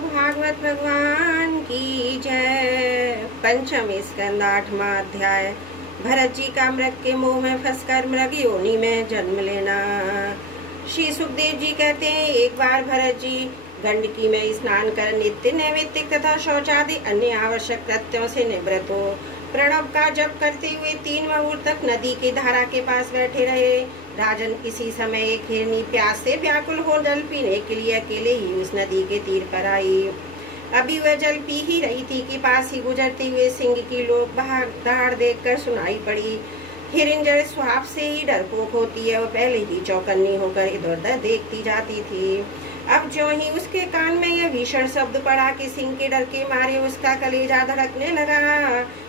भागवत भगवान की जय। पंचम स्कंद 8वां अध्याय। भरत जी का मृग के मुंह में फंसकर मृग योनि में जन्म लेना। श्री सुखदेव जी कहते हैं, एक बार भरत जी गंडकी में स्नान कर नित्य नैमित्तिक तथा शौचादि अन्य आवश्यक कृत्यों से निवृत्त हो प्रणव का जप करते हुए 3 मुहूर्त तक नदी की धारा के पास बैठे रहे। राजन, इसी समय एक हिरनी प्यास से व्याकुल हो जल पीने के लिए अकेले ही उस नदी के तीर पर आई। अभी वह जल पी ही रही थी कि पास ही गुजरते हुए सिंह की लोक दहाड़ देखकर सुनाई पड़ी। हिरन जड़ स्वभाव से ही डरपोक होती है, वह पहले ही चौकन्नी होकर इधर उधर देखती जाती थी। अब जो ही उसके कान में यह भीषण शब्द पड़ा कि सिंह के डर के मारे उसका कलेजा धड़कने लगा।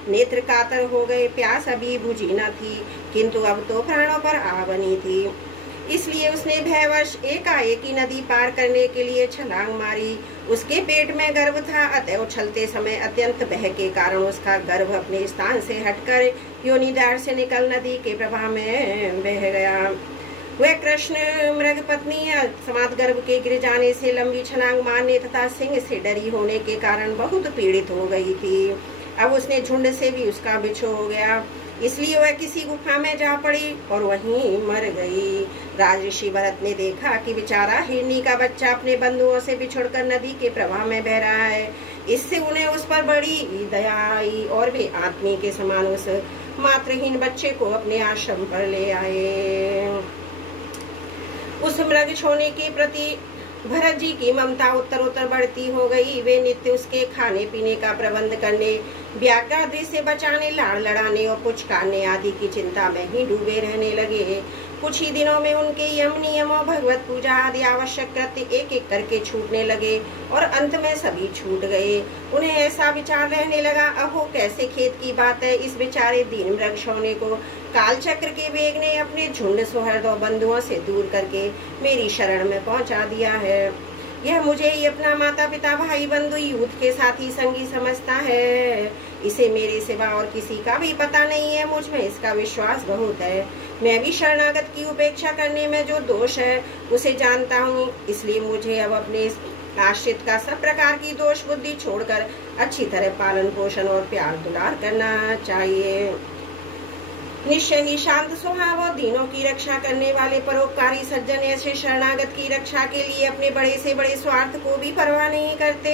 नेत्र कातर हो गए। प्यास अभी बुझी न थी, किंतु अब तो प्राणों पर आ बनी थी। इसलिए उसने भयवश एकाएकी नदी पार करने के लिए छलांग मारी। उसके पेट में गर्भ था, अतः उछलते समय अत्यंत भय के कारण उसका गर्भ अपने स्थान से हटकर योनिद्वार से निकल नदी के प्रवाह में बह गया। वह कृष्ण मृग पत्नी समात गर्भ के गिर जाने से लंबी छलांग मारने तथा सिंह से डरी होने के कारण बहुत पीड़ित हो गई थी। अब उसने झुंड से भी उसका बिछो हो गया, इसलिए वह किसी गुफा में जा पड़ी और वहीं मर गई। राजऋषि भरत ने देखा कि बेचारा हिरनी का बच्चा अपने बंधुओं से बिछुड़कर नदी के प्रवाह में बह रहा है। इससे उन्हें उस पर बड़ी दया आई और वे आत्मी के समान उस मातृहीन बच्चे को अपने आश्रम पर ले आए। उस मृग छोने के प्रति भरत जी की ममता उत्तरोत्तर बढ़ती हो गई। वे नित्य उसके खाने पीने का प्रबंध करने, व्याघ्रादि से बचाने, लाड़ लड़ाने और पुचकारने आदि की चिंता में ही डूबे रहने लगे। कुछ ही दिनों में उनके यम नियमों, भगवत पूजा आदि आवश्यक कृत्य एक एक करके छूटने लगे और अंत में सभी छूट गए। उन्हें ऐसा विचार रहने लगा, अहो कैसे खेत की बात है, इस बेचारे दीन मृग सोने को काल चक्र के वेग ने अपने झुंड सुहृद और बंधुओं से दूर करके मेरी शरण में पहुंचा दिया है। यह मुझे ही अपना माता पिता भाई बंधु यूथ के साथी संगी समझता है। इसे मेरे सिवा और किसी का भी पता नहीं है। मुझ में इसका विश्वास बहुत है। मैं भी शरणागत की उपेक्षा करने में जो दोष है उसे जानता हूँ, इसलिए मुझे अब अपने आश्रित का सब प्रकार की दोष बुद्धि छोड़कर अच्छी तरह पालन पोषण और प्यार दुलार करना चाहिए। निश्चय ही शांत स्वभाव और दीनों की रक्षा करने वाले परोपकारी सज्जन ऐसे शरणागत की रक्षा के लिए अपने बड़े से बड़े स्वार्थ को भी परवाह नहीं करते।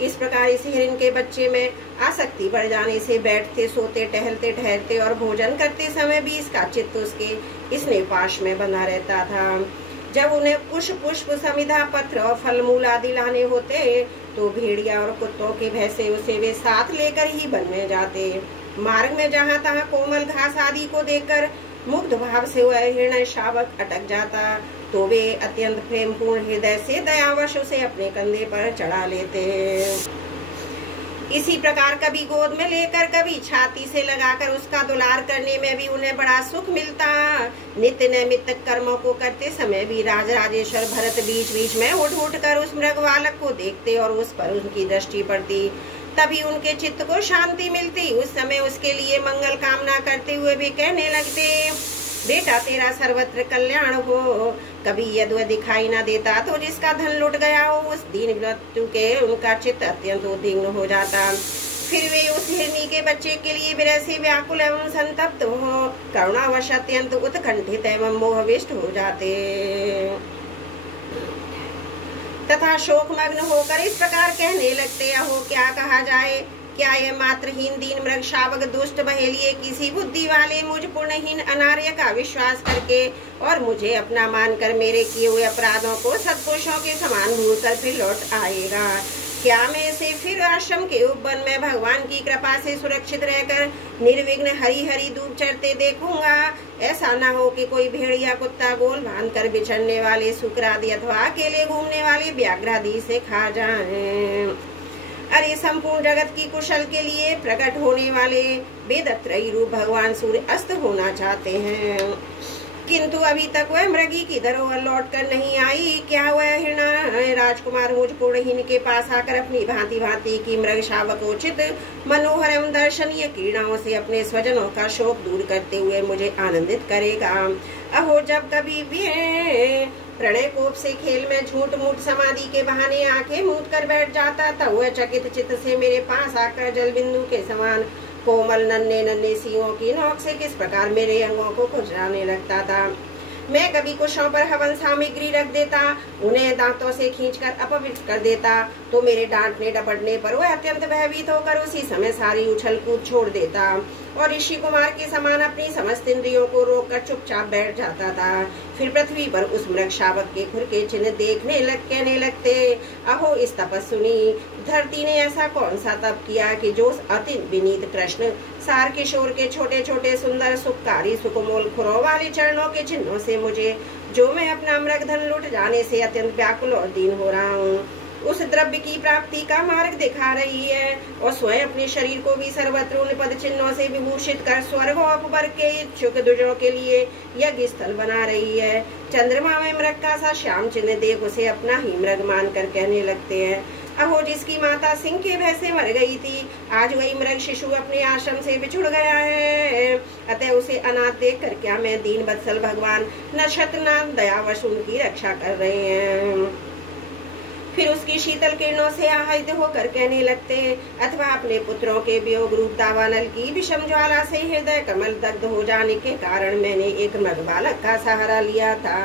इस प्रकार इस हिरन के बच्चे में आसक्ति बढ़ जाने से बैठते, सोते, टहलते, ठहरते और भोजन करते समय भी इसका चित्त उसके स्नेह पाश में बना रहता था। जब उन्हें पुष्प समिधा पत्र और फल मूल आदि लाने होते तो भेड़िया और कुत्तों के भय से उसे वे साथ लेकर ही वन में जाते। मार्ग में जहाँ तहाँ कोमल घास आदि को देखकर मुग्ध भाव से वह हिरण शावक अटक जाता तो वे अत्यंत प्रेम पूर्ण हृदय से दयावश उसे अपने कंधे पर चढ़ा लेते। इसी प्रकार कभी गोद में लेकर, कभी छाती से लगाकर उसका दुलार करने में भी उन्हें बड़ा सुख मिलता। नित्य नैमित्तिक कर्मों को करते समय भी राजराजेश्वर भरत बीच बीच में उठ उठ कर उस मृग बालक को देखते और उस पर उनकी दृष्टि पड़ती, तभी उनके चित्त को शांति मिलती। उस समय उसके लिए मंगल कामना करते हुए भी कहने लगते, बेटा तेरा सर्वत्र कल्याण हो। कभी यदि वह दिखाई न देता तो जिसका धन लुट गया हो, उस दीन मृत्यु के उनका चित्त अत्यंत उद्विग्न हो जाता। फिर वे उस हिरनी के बच्चे के लिए विरह से व्याकुल एवं संतप्त हो करुणावश अत्यंत उत्कंठित एवं मोहविष्ट हो जाते तथा शोकमग्न होकर इस प्रकार कहने लगते, अहो क्या कहा जाए, क्या यह मात्रहीन दीन मृग शावक दुष्ट बहेलिए किसी बुद्धि वाले मुझ पुण्यहीन अनार्य का विश्वास करके और मुझे अपना मानकर मेरे किए हुए अपराधों को सत्पुरुषों के समान भूलकर फिर लौट आएगा? क्या मैं इसे फिर आश्रम के उपवन में भगवान की कृपा से सुरक्षित रहकर निर्विघ्न हरी हरी धूप चढ़ते देखूंगा? ऐसा न हो कि कोई भेड़िया कुत्ता गोल बांध कर बिछड़ने वाले शुक्रादि अथवा अकेले घूमने वाले व्याघ्रादि से खा जाएं। अरे संपूर्ण जगत की कुशल के लिए प्रकट होने वाले वेदत्रयी रूप भगवान सूर्य अस्त होना चाहते हैं, किंतु अभी तक वह मृगी की धरोहर लौट कर नहीं आई। क्या वह हिरण राजकुमार मुझ पुण्यहीन के पास आकर अपनी भांति भांति की मृग शावकोचित मनोहर एवं दर्शनीय क्रीड़ाओं से अपने स्वजनों का शोक दूर करते हुए मुझे आनंदित करेगा? अहो जब कभी भी प्रणय कोप से खेल में झूठ मूठ समाधि के बहाने आंखें मूंद कर बैठ जाता था। वह चकित चित्त से मेरे पास आकर जल बिंदु के समान कोमल नन्हे नन्हे सींगों की नोक से किस प्रकार मेरे अंगों को खुजलाने लगता था। मैं कभी कुशों पर हवन सामग्री रख देता, उन्हें दांतों से खींचकर अपवित्र कर देता, तो मेरे डांटने डपटने पर वह अत्यंत भयभीत होकर उसी समय सारी उछल कूद छोड़ देता और ऋषि कुमार के समान अपनी समस्त इंद्रियों को रोककर चुपचाप बैठ जाता था। फिर पृथ्वी पर उस मृग शावक के खुर के चिन्ह देखने कहने लगते, अहो इस तपस्विनी धरती ने ऐसा कौन सा तप किया कि जो अति विनीत कृष्ण सार किशोर के छोटे छोटे सुंदर सुखकारी सुकोमल खुरों वाले चरणों के चिन्हों से मुझे, जो मैं अपना मृग धन लुट जाने से अत्यंत व्याकुल और दीन हो रहा हूँ, उस द्रव्य की प्राप्ति का मार्ग दिखा रही है और स्वयं अपने शरीर को भी सर्वत्र उन पद चिन्हों से विभूषित कर स्वर्ग और अपवर्ग के इच्छुक दुजों के लिए यज्ञ स्थल बना रही है। चंद्रमा में मृग का सा श्याम चिन्ह देख उसे अपना ही मृग मान कर कहने लगते हैं, अहो जिसकी माता सिंह के भय से मर गई थी, आज वही मृग शिशु अपने आश्रम से बिछुड़ गया है। अतः उसे अनाथ देख कर क्या मैं दीन वत्सल भगवान नक्षत्रनाथ दयावश उनकी रक्षा कर रहे हैं। फिर उसकी शीतल किरणों से आहित होकर कहने लगते, अथवा अपने पुत्रों के वियोग रूप दावानल की विषम ज्वाला से हृदय कमल दग्ध हो जाने के कारण मैंने एक मृग बालक का सहारा लिया था।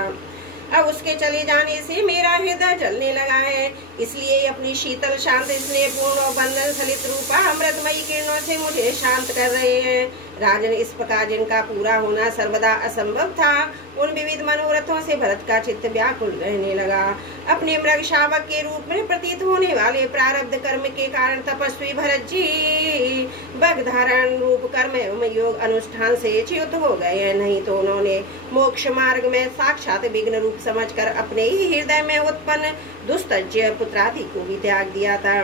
अब उसके चले जाने से मेरा हृदय जलने लगा है, इसलिए अपनी शीतल शांत स्नेहपूर्ण और बंधन सलित रूपा अमृतमयी किरणों से मुझे शांत कर रहे हैं। राजन इस प्रकार जिनका पूरा होना सर्वदा असंभव था, उन विविध मनोरथों से भरत का चित्त व्याकुल रहने लगा। अपने मृग शावक के रूप में प्रतीत होने वाले प्रारब्ध कर्म के कारण तपस्वी भरत जी बग धारण रूप कर्म एवं योग अनुष्ठान से च्युत हो गए, नहीं तो उन्होंने मोक्ष मार्ग में साक्षात विघ्न रूप समझकर अपने ही हृदय में उत्पन्न दुस्तज्य पुत्रादि को भी त्याग दिया था।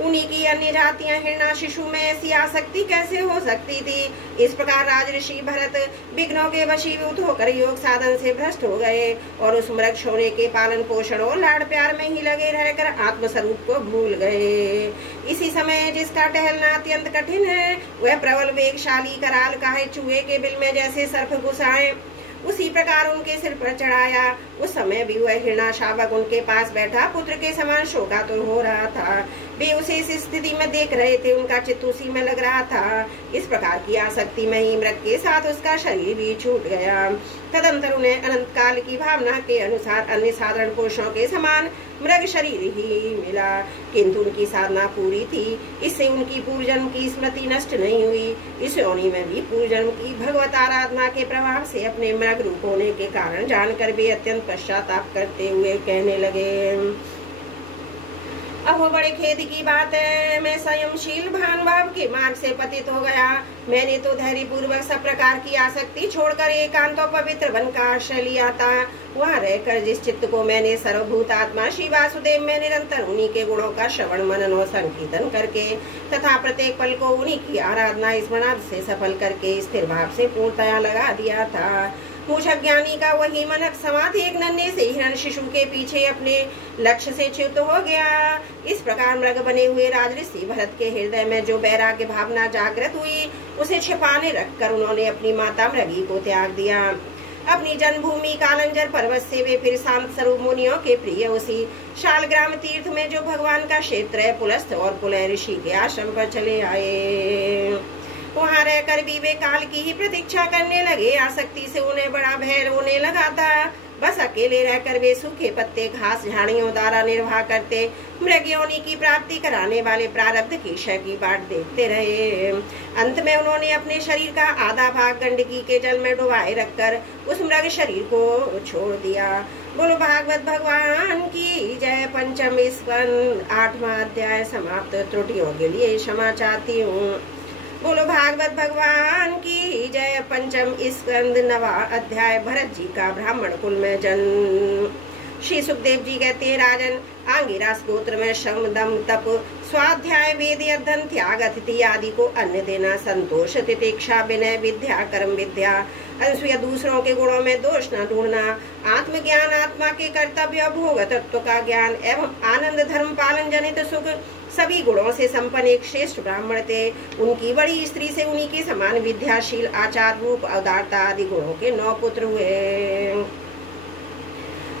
उन्हीं की अन्य जातियां हिरणा शिशु में ऐसी आसक्ति कैसे हो सकती थी। इस प्रकार राजऋषि भरत विघ्नों के वशीभूत होकर योग साधन से भ्रष्ट हो गए और उस मृग सोने के पालन पोषण और लाड़ प्यार में ही लगे रहकर आत्मस्वरूप को भूल गए। इसी समय जिसका टहलना अत्यंत कठिन है, वह प्रबल वेगशाली कराल काहे चूहे के बिल में जैसे सर्प घुसाए, उसी प्रकार उनके सिर पर चढ़ाया। उस समय भी वह हिरणा शावक उनके पास बैठा पुत्र के समान शोकातुर हो रहा था। वे उसे इस स्थिति में देख रहे थे, उनका चित्त उसी में लग रहा था। इस प्रकार की आसक्ति में ही मृग के साथ उसका शरीर भी छूट गया। तदंतर उन्हें अनंत काल की भावना के अनुसार अन्य साधारण पुरुषों के समान मृग शरीर ही मिला, किंतु उनकी साधना पूरी थी, इससे उनकी पूर्वजन्म की स्मृति नष्ट नहीं हुई। इस योनि में भी पूर्वजन्म की भगवत आराधना के प्रभाव से अपने मृग रूप होने के कारण जानकर वे अत्यंत पश्चाताप करते हुए कहने लगे, अहो बड़े खेद की बात है, मैं संयमशील भानुभाव के मार्ग से पतित हो गया। मैंने तो धैर्य पूर्वक सब प्रकार की आसक्ति छोड़कर एकांत और पवित्र वन का आश्रय लिया था। वहाँ रहकर जिस चित्त को मैंने सर्वभूत आत्मा श्री वासुदेव में निरंतर उन्हीं के गुणों का श्रवण मनन और संकीर्तन करके तथा प्रत्येक पल को उन्हीं की आराधना स्मरणार्थ से सफल करके स्थिर भाव से पूर्णतया लगा दिया था। मुझ अज्ञानी का वही मनक समाधि एक नन्हे से हिरण शिशु के पीछे अपने लक्ष्य से च्युत हो गया। इस प्रकार मृग बने हुए राजऋषि भरत के हृदय में जो वैराग्य भावना जागृत हुई, उसे छिपाने रखकर उन्होंने अपनी माता मृगी को त्याग दिया। अपनी जन्मभूमि कालंजर पर्वत से वे फिर शांत स्वरूप मुनियों के प्रिय उसी शालग्राम तीर्थ में जो भगवान का क्षेत्र है पुलस्त्य और पुलह ऋषि के आश्रम पर चले आए। वहाँ रहकर भी वे काल की ही प्रतीक्षा करने लगे। आसक्ति से उन्हें बड़ा भय होने लगा था। बस अकेले रहकर वे सूखे पत्ते घास झाड़ियों द्वारा निर्वाह करते मृग योनि की प्राप्ति कराने वाले प्रारब्ध की क्षय की बाट देखते रहे। अंत में उन्होंने अपने शरीर का आधा भाग गंडकी के जल में डुबाए रखकर उस मृग शरीर को छोड़ दिया। बोलो भागवत भगवान की जय। पंचम स्कंद 8वां अध्याय समाप्त। त्रुटियों के लिए क्षमा चाहती हूँ। बोलो भागवत भगवान की जय। पंचम स्कंद 9वां अध्याय भरत जी का ब्राह्मण कुल में जन्म। श्री सुखदेव जी कहते हैं, राजन आंगिरास गोत्र में श्रम दम तप स्वाध्याय वेद अध्ययन त्याग अतिथि आदि को अन्न देना संतोष तितिक्षा विनय विद्या कर्म विद्या अनसूया दूसरों के गुणों में दोष न ढूंढना आत्मज्ञान आत्मा के कर्तव्य भोग तत्व का ज्ञान एवं आनंद धर्म पालन जनित सुख सभी गुणों से संपन्न एक श्रेष्ठ ब्राह्मण थे। उनकी बड़ी स्त्री से उन्हीं के समान विद्याशील आचार रूप उदारता आदि गुणों के 9 पुत्र हुए।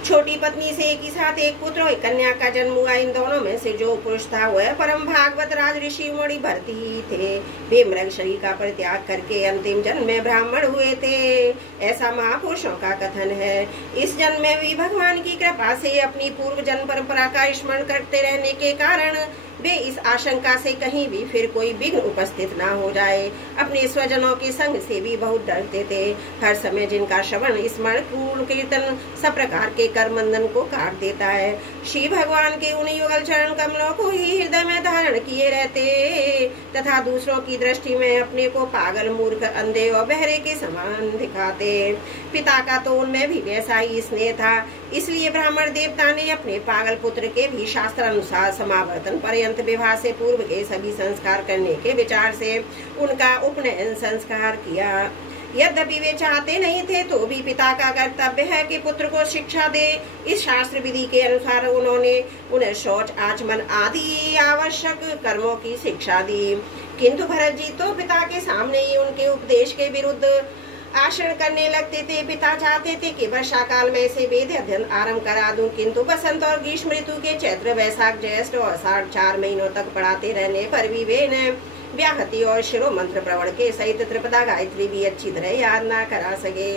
छोटी पत्नी से एक ही साथ एक पुत्र और एक कन्या का जन्म हुआ। इन दोनों में से जो पुरुष था वह परम भागवत राज ऋषि मणि भरती ही थे। वे मृग शरीर का परित्याग करके अंतिम जन्म में ब्राह्मण हुए थे, ऐसा महापुरुषों का कथन है। इस जन्म में भी भगवान की कृपा से अपनी पूर्व जन्म परंपरा का स्मरण करते रहने के कारण वे इस आशंका से कहीं भी फिर कोई विघ्न उपस्थित ना हो जाए अपने स्वजनों के संग से भी बहुत डरते थे। हर समय जिनका श्रवण स्मरण पूर्ण कीर्तन सब प्रकार के कर्म बंधन को काट देता है। श्री भगवान के उन युगल चरण कमलों को ही हृदय में धारण किए रहते तथा दूसरों की दृष्टि में अपने को पागल मूर्ख अंधे और बहरे के समान दिखाते। पिता का तो उनमें भी वैसा ही स्नेह था, इसलिए ब्राह्मण देवता ने अपने पागल पुत्र के भी शास्त्र अनुसार समावर्तन पर्यंत विवाह से पूर्व के सभी संस्कार करने के विचार से उनका उपनयन संस्कार किया। यद्यपि वे चाहते नहीं थे तो भी पिता का कर्तव्य है कि पुत्र को शिक्षा दे। इस शास्त्र विधि के अनुसार उन्होंने उन्हें शौच आचमन आदि आवश्यक कर्मों की शिक्षा दी। किंतु भरत जी तो पिता के सामने ही उनके उपदेश के विरुद्ध आचरण करने लगते थे। पिता चाहते थे कि वर्षा काल में से वेद अध्ययन आरंभ करा दूं, किंतु बसंत और ग्रीष्म ऋतु के चैत्र वैशाख ज्येष्ठ और आषाढ़ 4 महीनों तक पढ़ाते रहने पर भी वे ने व्याहति और शिरो मंत्र प्रवण के सहित त्रिपदा गायत्री भी अच्छी तरह याद ना करा सके।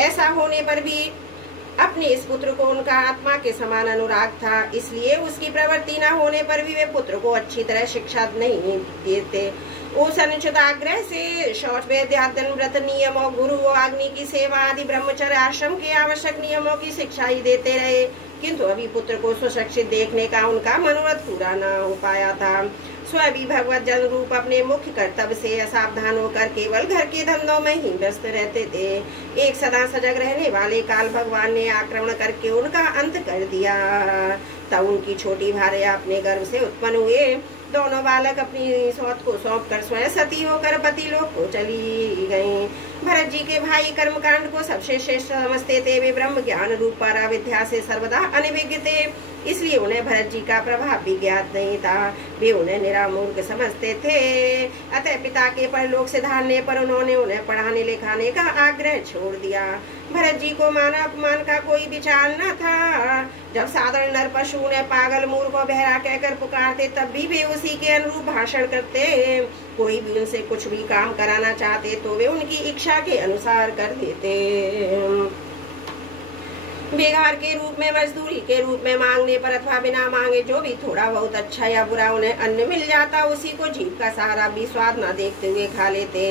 ऐसा होने पर भी अपने इस पुत्र को उनका आत्मा के समान अनुराग था, इसलिए उसकी प्रवृत्ति न होने पर भी वे पुत्र को अच्छी तरह शिक्षा नहीं देते। उस अनुचित आग्रह से शौच वेद्याध्ययन व्रत नियम और गुरु और अग्नि की सेवा आदि ब्रह्मचर्य आश्रम के आवश्यक नियमों की शिक्षा ही देते रहे, किंतु अभी पुत्र को सुशिक्षित देखने का उनका मनोरथ पूरा न हो पाया था। स्वयं भी भगवत जन रूप अपने मुख्य कर्तव्य से असावधान होकर केवल घर के धंधों में ही व्यस्त रहते थे। एक सदा सजग रहने वाले काल भगवान ने आक्रमण करके उनका अंत कर दिया। तब उनकी छोटी भार्या अपने गर्भ से उत्पन्न हुए। दोनों बालक अपनी सौत को सौंप कर स्वयं सती होकर पति लोक को चली गयी। भरत जी के भाई कर्मकांड को सबसे श्रेष्ठ समझते थे। वे ब्रह्म ज्ञान रूप परा विद्या से सर्वदा अनभिज्ञ थे, इसलिए उन्हें भरत जी का प्रभाव भी ज्ञात नहीं था। वे उन्हें निरामूर्ख समझते थे। अतः पिता के परलोक से धारने पर उन्होंने उन्हें पढ़ाने लिखाने का आग्रह छोड़ दिया। भरत जी को माना अपमान का कोई विचार न था। जब साधारण नर पशु उन्हें पागल मूर्ख और बहरा कहकर पुकारते तब भी वे उसी के अनुरूप भाषण करते। कोई भी उनसे कुछ भी काम कराना चाहते तो वे उनकी इच्छा के अनुसार कर देते। बेगार के रूप में, मजदूरी के रूप में मांगने पर अथवा बिना मांगे जो भी थोड़ा बहुत अच्छा या बुरा उन्हें अन्न मिल जाता, उसी को जीभ का सहारा भी स्वाद न देखते हुए खा लेते।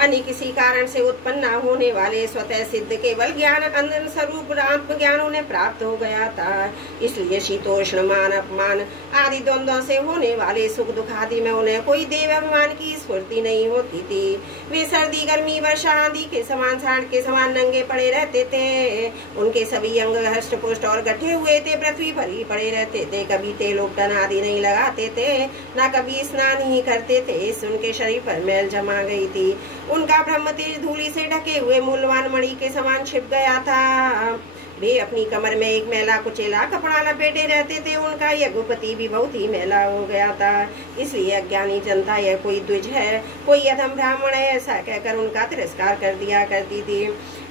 अन्य किसी कारण से उत्पन्न न होने वाले स्वतः सिद्ध केवल ज्ञान अंदर स्वरूप आत्म ज्ञान उन्हें प्राप्त हो गया था। इसलिए शीतोष्ण मान अपमान आदि द्वंद्वों से होने वाले सुख दुख आदि में उन्हें कोई देव अभिमान की स्फूर्ति नहीं होती थी। वे सर्दी गर्मी वर्षा आदि के समान सांड के समान नंगे पड़े रहते थे। उनके सभी अंग हष्ट पुष्ट और गठे हुए थे, पृथ्वी पर ही पड़े रहते थे। कभी तेलोपटन आदि नहीं लगाते थे, न कभी स्नान ही करते थे। इस उनके शरीर पर मैल जमा गई थी। उनका ब्रह्म तेज धूली से ढके हुए मूल्यवान मणि के समान छिप गया था। वे अपनी कमर में एक मैला कुचेला कपड़ा लपेटे रहते थे। उनका यह गुपति भी बहुत ही मैला हो गया था, इसलिए अज्ञानी जनता यह कोई द्विज है, कोई अधम ब्राह्मण है, ऐसा कहकर उनका तिरस्कार कर दिया करती थी।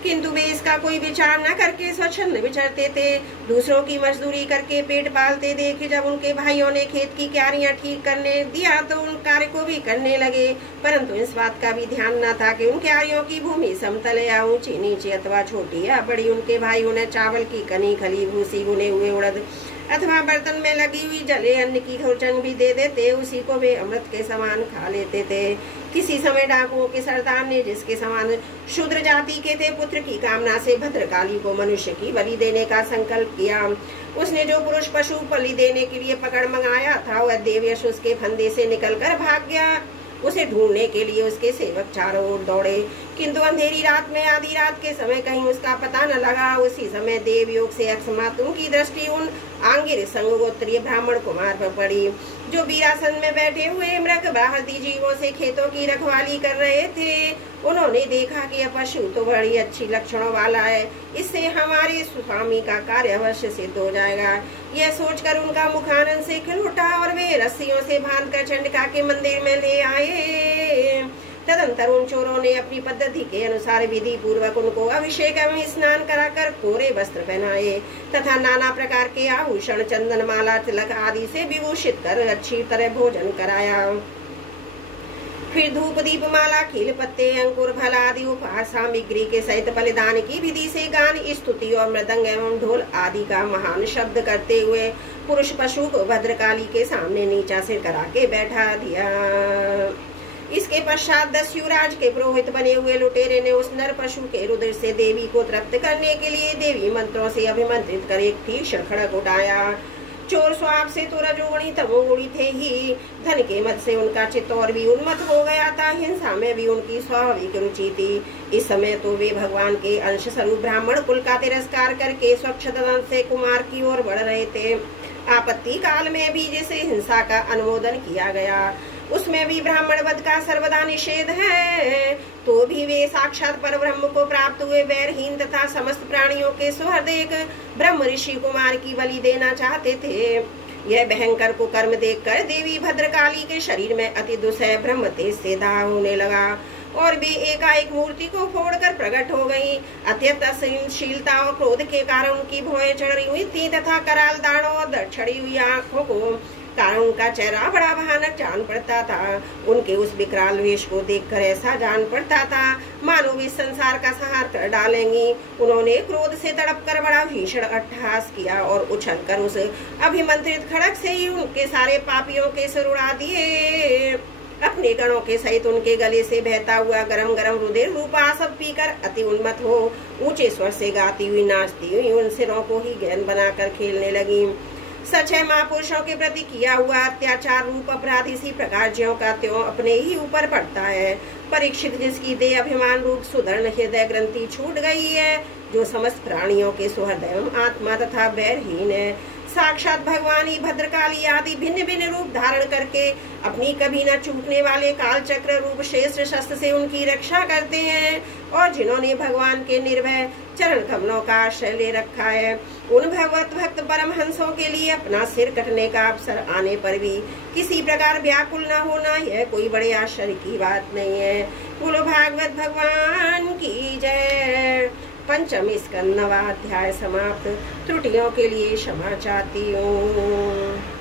किंतु वे इसका कोई विचार न करके स्वच्छंद विचरते थे। दूसरों की मजदूरी करके पेट पालते देखे जब उनके भाइयों ने खेत की क्यारियां ठीक करने दिया तो उन कार्य को भी करने लगे, परंतु इस बात का भी ध्यान न था कि उन क्यारियों की भूमि समतल या ऊंची नीचे अथवा छोटी या बड़ी। उनके भाइयों ने चावल की कनी खली भूसी बुने हुए उड़द अथवा बर्तन में लगी हुई जले अन्न की खुरचन भी दे देते, उसी को वे अमृत के समान खा लेते थे। किसी समय डाकुओं के सरदार ने जिसके समान शूद्र जाति के थे पुत्र की कामना से भद्रकाली को मनुष्य की बलि देने का संकल्प किया। उसने जो पुरुष पशु बलि देने के लिए पकड़ मंगाया था वह देवयश उसके फंदे से निकलकर भाग गया। उसे ढूंढने के लिए उसके सेवक चारों ओर दौड़े, किंतु अंधेरी रात में आधी रात के समय कहीं उसका पता न लगा। उसी समय देव योग से अकस्मात उनकी दृष्टि उन आंगिर संगोत्रीय ब्राह्मण कुमार पर पड़ी, जो वीरासन में बैठे हुए मृग बाहरी जीवों से खेतों की रखवाली कर रहे थे। उन्होंने देखा कि यह पशु तो बड़ी अच्छी लक्षणों वाला है, इससे हमारे स्वामी का कार्य अवश्य सिद्ध हो जाएगा। यह सोचकर उनका मुख आनंद से खिल उठा और वे रस्सियों से बांधकर चंडिका के मंदिर में ले आए। तदंतर उन चोरों ने अपनी पद्धति के अनुसार विधि पूर्वक उनको अभिषेक एवं स्नान कराकर कोरे वस्त्र पहनाए तथा नाना प्रकार के आभूषण, चंदन, माला, तिलक आदि से विभूषित कर अच्छी तरह भोजन कराया। फिर धूप, दीप, माला, खील, पत्ते, अंकुर, फल आदि उपहार सामग्री के सहित बलिदान की विधि से गान, स्तुति और मृदंग एवं ढोल आदि का महान शब्द करते हुए पुरुष पशु को भद्रकाली के सामने नीचा सिर करा के बैठा दिया। इसके पश्चात दस्युराज के पुरोहित बने हुए लुटेरे ने उस नर पशु के रुधिर से देवी को तृप्त करने के लिए देवी मंत्रों से अभिमंत्रित कर एक तीक्ष्ण खड़ग उठाया। चोर स्वभाव से तो रजोगुणी तमोगुणी थे ही, धन के मद से उनका चित्त और भी उन्मत्त हो गया था। हिंसा में भी उनकी स्वाभाविक रुचि थी। इस समय तो वे भगवान के अंश स्वरूप ब्राह्मण कुल का तिरस्कार करके स्वच्छ दंत से कुमार की ओर बढ़ रहे थे। आपत्ति काल में भी जिसे हिंसा का अनुमोदन किया गया उसमें भी ब्राह्मण वध का सर्वदा निषेध है, तो भी वे साक्षात पर ब्रह्म को प्राप्त हुए वैरहीन तथा समस्त प्राणियों के सुहृद ब्रह्म ऋषि कुमार की बलि देना चाहते थे। यह भयंकर को कर्म देखकर देवी भद्रकाली के शरीर में अति दुसह ब्रह्म तेज से दाह होने लगा और वे एकाएक मूर्ति को फोड़कर प्रकट हो गई। अत्यंत असहनशीलता और क्रोध के कारण उनकी भौहें चढ़ी हुई थी तथा कराल दाढ़ों और दरछड़ी हुई आंखों को कारण उनका चेहरा बड़ा भयानक जान पड़ता था। उनके उस विकराल वेश को देखकर ऐसा जान पड़ता था मानो वे संसार का संहार कर डालेंगी। उन्होंने क्रोध से तड़प कर बड़ा भीषण अट्टहास किया और उछलकर उस अभिमंत्रित खड़ग से ही उनके सारे पापियों के सिर उड़ा दिए। अपने गणों के सहित उनके गले से बहता हुआ गरम गरम रुधिर रूपासव पीकर अति उन्मत्त हो ऊंचे स्वर से गाती हुई नाचती हुई उन सिरों को ही गैन बनाकर खेलने लगी। सच है, महापुरुषों के प्रति किया हुआ अत्याचार रूप अपराध इसी प्रकार ज्यों का त्यों अपने ही ऊपर पड़ता है। परीक्षित, जिसकी देह अभिमान रूप सुदृढ़ हृदय ग्रंथि छूट गई है, जो समस्त प्राणियों के सुहृद एवं आत्मा तथा बैरहीन है, साक्षात भगवानी भद्रकाली आदि भिन्न भिन्न रूप धारण करके अपनी कभी न चूकने वाले काल चक्र रूप श्रेष्ठ शस्त्र से उनकी रक्षा करते हैं और जिन्होंने भगवान के निर्भय चरण कमलों का आश्रय ले रखा है, उन भगवत भक्त परमहंसों के लिए अपना सिर कटने का अवसर आने पर भी किसी प्रकार व्याकुल न होना यह कोई बड़े आश्चर्य की बात नहीं है। बोलो भागवत भगवान की जय। पंचम स्कंद 9वां अध्याय समाप्त। त्रुटियों के लिए क्षमा चाहती हूँ।